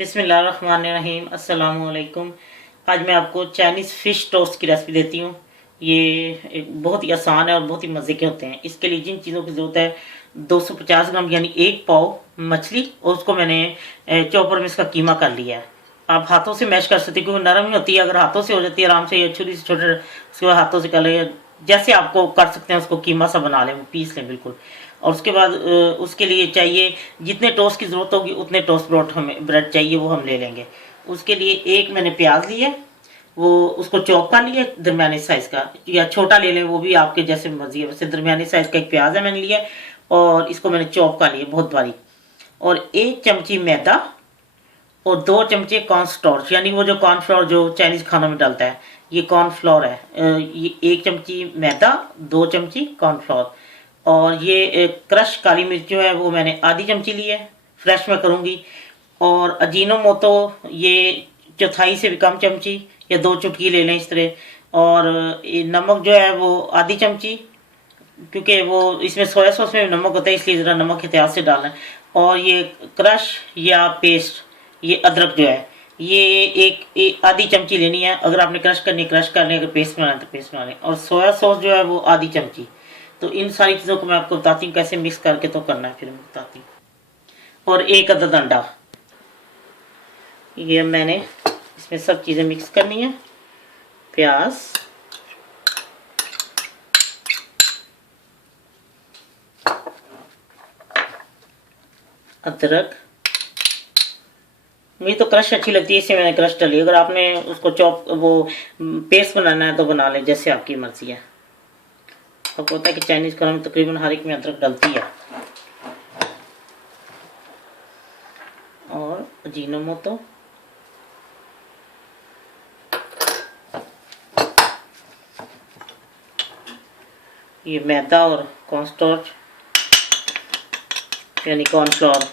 बिस्मिल्लाहिर्रहमानिर्रहीम अस्सलाम वालेकुम। आज मैं आपको चाइनीज़ फ़िश टोस्ट की रेसिपी देती हूँ। ये एक बहुत ही आसान है और बहुत ही मज़े के होते हैं। इसके लिए जिन चीज़ों की ज़रूरत है, 250 ग्राम यानी एक पाव मछली, और उसको मैंने चॉपर में इसका कीमा कर लिया है। आप हाथों से मैश कर सकते हैं क्योंकि नरम ही होती है। अगर हाथों से हो जाती है आराम से, या छुरी से छोटे, उसके बाद हाथों से कर ले, जैसे आपको कर सकते हैं उसको कीमा सा बना लें, वो पीस लें बिल्कुल। और उसके बाद उसके लिए चाहिए जितने टोस्ट की ज़रूरत होगी उतने टोस्ट ब्रेड हमें ब्रेड चाहिए, वो हम ले लेंगे। उसके लिए एक मैंने प्याज लिया, वो उसको चॉप कर लिया दरमियाने साइज़ का, या छोटा ले लें, वो भी आपके जैसे मर्जी है। वैसे दरमियाने साइज़ का एक प्याज है मैंने लिया, और इसको मैंने चॉप कर लिया बहुत बारीक। और एक चमची मैदा और 2 चमचे कॉर्नस्टार्च, यानी वो जो कॉर्नफ्लोर जो चाइनीज़ खानों में डालता है, ये कॉर्नफ्लोर है। ये 1 चमची मैदा, 2 चमची कॉर्नफ्लोर। और ये क्रश काली मिर्च जो है वो मैंने आधी चमची ली है, फ्रेश में करूँगी। और अजीनोमोटो ये चौथाई से भी कम चमची, या 2 चुटकी ले लें इस तरह। और ये नमक जो है वो आधी चमची, क्योंकि वो इसमें सोया सॉस में भी नमक होता है, इसलिए ज़रा नमक एहतियात से डालना है। और ये क्रश या पेस्ट, ये अदरक जो है, ये एक आधी चमची लेनी है। अगर आपने क्रश करनी है क्रश कर लें, अगर पेस्ट बनाना है तो पेस्ट बना लें। और सोया सॉस जो है वो आधी चमची। तो इन सारी चीज़ों को मैं आपको बताती हूँ कैसे मिक्स करके तो करना है, फिर मैं बताती हूँ। और एक अदद अंडा, ये मैंने इसमें सब चीज़ें मिक्स करनी है। प्याज, अदरक, मुझे तो क्रश अच्छी लगती है इससे मैंने क्रश डाली। अगर आपने उसको चॉप वो पेस्ट बनाना है तो बना लें, जैसे आपकी मर्जी है। आपको पता है कि चाइनीज़ खाने में तकरीबन हर एक में अदरक डलती है। और अजीनोमोटो, ये मैदा और कॉर्नस्टार्च यानी कॉर्नफ्लोर,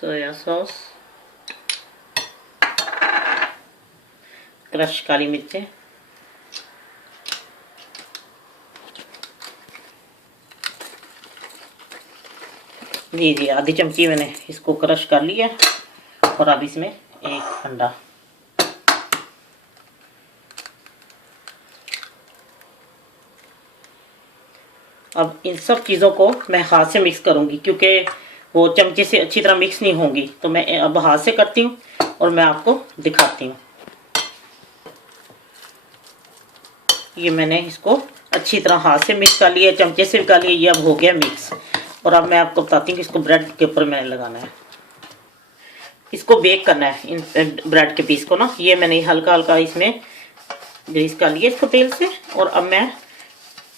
सोया सॉस, क्रश काली मिर्चें, जी आधी चमची मैंने इसको क्रश कर लिया। और अब इसमें एक अंडा, अब इन सब चीज़ों को मैं हाथ से मिक्स करूंगी, क्योंकि वो चमचे से अच्छी तरह मिक्स नहीं होंगी। तो मैं अब हाथ से करती हूँ और मैं आपको दिखाती हूँ। ये मैंने इसको अच्छी तरह हाथ से मिक्स कर लिया, चमचे से भी कर लिया, ये अब हो गया मिक्स। और अब मैं आपको बताती हूँ कि इसको ब्रेड के ऊपर मैंने लगाना है। इसको बेक करना है इन ब्रेड के पीस को ना। ये मैंने हल्का हल्का इसमें ग्रीस कर लिया इसको तेल से। और अब मैं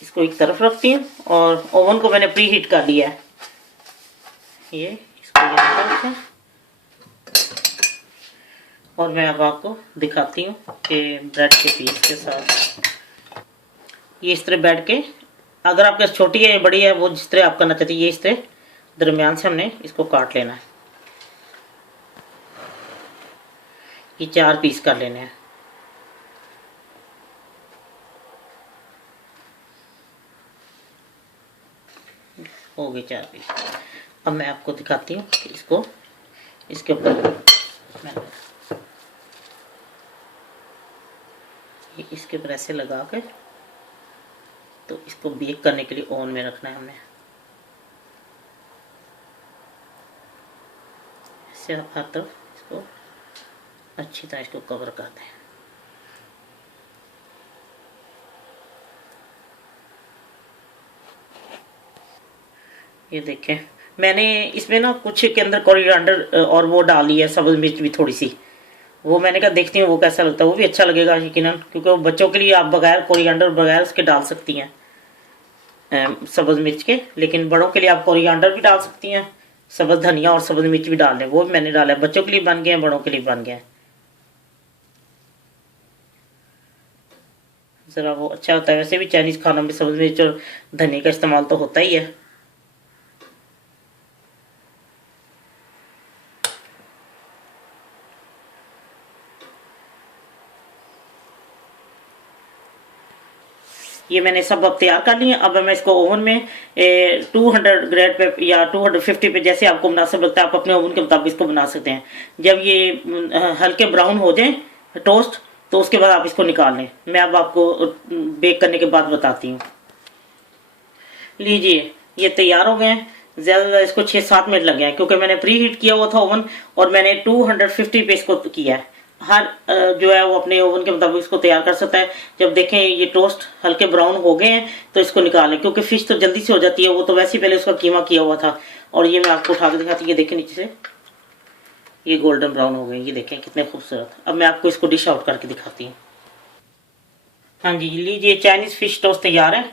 इसको एक तरफ रखती हूँ, और ओवन को मैंने प्री हीट कर लिया है। ये इसको यहाँ रखते हैं। और मैं अब आपको दिखाती हूँ कि ब्रेड के पीस के साथ ये इस तरह बैठ के, अगर आपके पास छोटी है या बड़ी है, वो जिस तरह आप करना चाहती है, ये इस तरह दरमियान से हमने इसको काट लेना है। ये 4 पीस कर लेने हैं। हो गए 4 पीस। अब मैं आपको दिखाती हूँ कि इसको इसके ऊपर ये इसके ऊपर ऐसे लगा कर, तो इसको बेक करने के लिए ओवन में रखना है हमने। ऐसे हर तरफ इसको अच्छी तरह इसको कवर कर दें। ये देखें, मैंने इसमें ना कुछ के अंदर कोरिएंडर और वो डाली है, सब्ज़ मिर्च भी थोड़ी सी। वो मैंने कहा देखती हूँ वो कैसा लगता है, वो भी अच्छा लगेगा यकीनन, क्योंकि वो बच्चों के लिए आप बगैर कोरिएंडर बगैर उसके डाल सकती हैं सब्ज़ मिर्च के। लेकिन बड़ों के लिए आप कोरिएंडर भी डाल सकती हैं, सब्ज़ धनिया और सब्ज़ मिर्च भी डाल दें। वो भी मैंने डाला है, बच्चों के लिए बन गए हैं, बड़ों के लिए बन गए हैं। ज़रा वो अच्छा होता है। वैसे भी चाइनीज़ खानों में सब्ज़ मिर्च और धनिया का इस्तेमाल तो होता ही है। ये मैंने सब अब तैयार कर लिए। अब मैं इसको ओवन में 200 ग्रेड पे या 250 पे, जैसे आपको मुनासिब लगता है आप अपने ओवन के मुताबिक इसको बना सकते हैं। जब ये हल्के ब्राउन हो जाए टोस्ट, तो उसके बाद आप इसको निकाल लें। मैं अब आपको बेक करने के बाद बताती हूँ। लीजिए, ये तैयार हो गए हैं। ज़्यादा इसको 6-7 मिनट लगे हैं, क्योंकि मैंने प्री हीट किया हुआ था ओवन, और मैंने 250 पे इसको किया है। हर जो है वो अपने ओवन के मुताबिक इसको तैयार कर सकता है। जब देखें ये टोस्ट हल्के ब्राउन हो गए हैं तो इसको निकालें, क्योंकि फिश तो जल्दी से हो जाती है, वो तो वैसे ही पहले उसका कीमा किया हुआ था। और ये मैं आपको उठा के दिखाती हूँ, ये देखें नीचे से ये गोल्डन ब्राउन हो गए, ये देखें कितने खूबसूरत। अब मैं आपको इसको डिश आउट करके दिखाती हूँ। हाँ जी, लीजिए चाइनीज़ फिश टोस्ट तैयार है।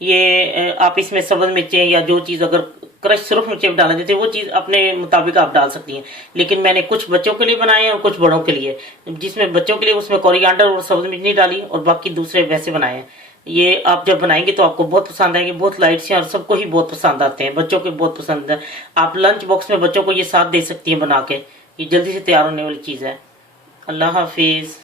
ये आप इसमें सब्ज़ मिर्चें या जो चीज़ अगर क्रश सुरख मिर्चें डालना देते वो चीज़ अपने मुताबिक आप डाल सकती हैं। लेकिन मैंने कुछ बच्चों के लिए बनाए हैं और कुछ बड़ों के लिए। जिसमें बच्चों के लिए उसमें कोरिएंडर और सब्ज़ मिर्च नहीं डाली, और बाकी दूसरे वैसे बनाए हैं। ये आप जब बनाएंगे तो आपको बहुत पसंद आएंगे, बहुत लाइट से, और सबको ही बहुत पसंद आते हैं, बच्चों के बहुत पसंद है। आप लंच बॉक्स में बच्चों को ये साथ दे सकती हैं बना के। ये जल्दी से तैयार होने वाली चीज़ है। अल्लाह हाफिज़।